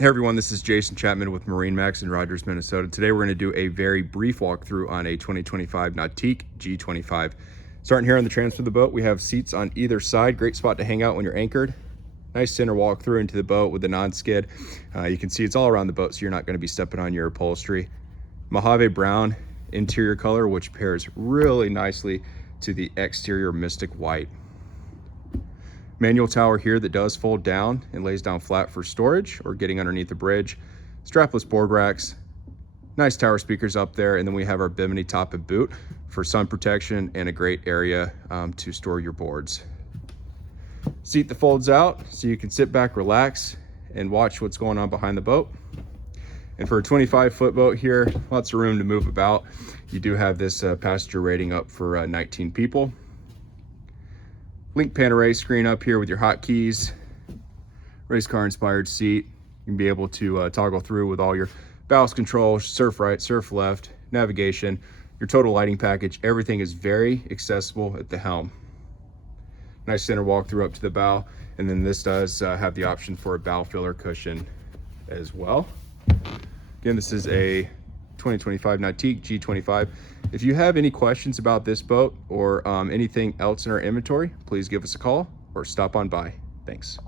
Hey everyone, this is Jason Chapman with MarineMax in Rogers, Minnesota. Today we're going to do a very brief walkthrough on a 2025 Nautique G25. Starting here on the transfer of the boat, we have seats on either side. Great spot to hang out when you're anchored. Nice center walkthrough into the boat with the non-skid. You can see it's all around the boat, so you're not going to be stepping on your upholstery. Mojave brown interior color, which pairs really nicely to the exterior Mystic white. Manual tower here that does fold down and lays down flat for storage or getting underneath the bridge. Strapless board racks, nice tower speakers up there, and then we have our bimini top and boot for sun protection and a great area to store your boards. Seat that folds out so you can sit back, relax, and watch what's going on behind the boat. And for a 25-foot boat here, lots of room to move about. You do have this passenger rating up for 19 people. Link Panorama screen up here with your hotkeys, race car inspired seat. You can be able to toggle through with all your ballast control, surf right, surf left, navigation, your total lighting package. Everything is very accessible at the helm. Nice center walkthrough up to the bow, and then this does have the option for a bow filler cushion as well. Again, this is a 2025 Nautique G25. If you have any questions about this boat or anything else in our inventory, please give us a call or stop on by. Thanks.